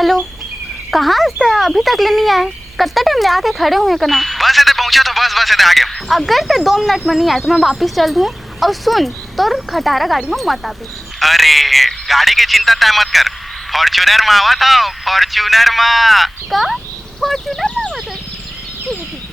Hello, कहाँ हंसते हैं? अभी तक ले नहीं आए? कितना टाइम ले आके खड़े हुए कना? बस इधर पहुंचा तो बस इधर आ गया। अगर ते 2 मिनट में नहीं आए तो मैं वापिस चल दूँ। और सुन, तोर खटारा गाड़ी में मत आबे। अरे गाड़ी की चिंता तय मत कर, फॉर्च्यूनर में आवा था, फॉर्च्यूनर में। का? फॉर्च्यूनर में आवत है? ठीक है ठीक।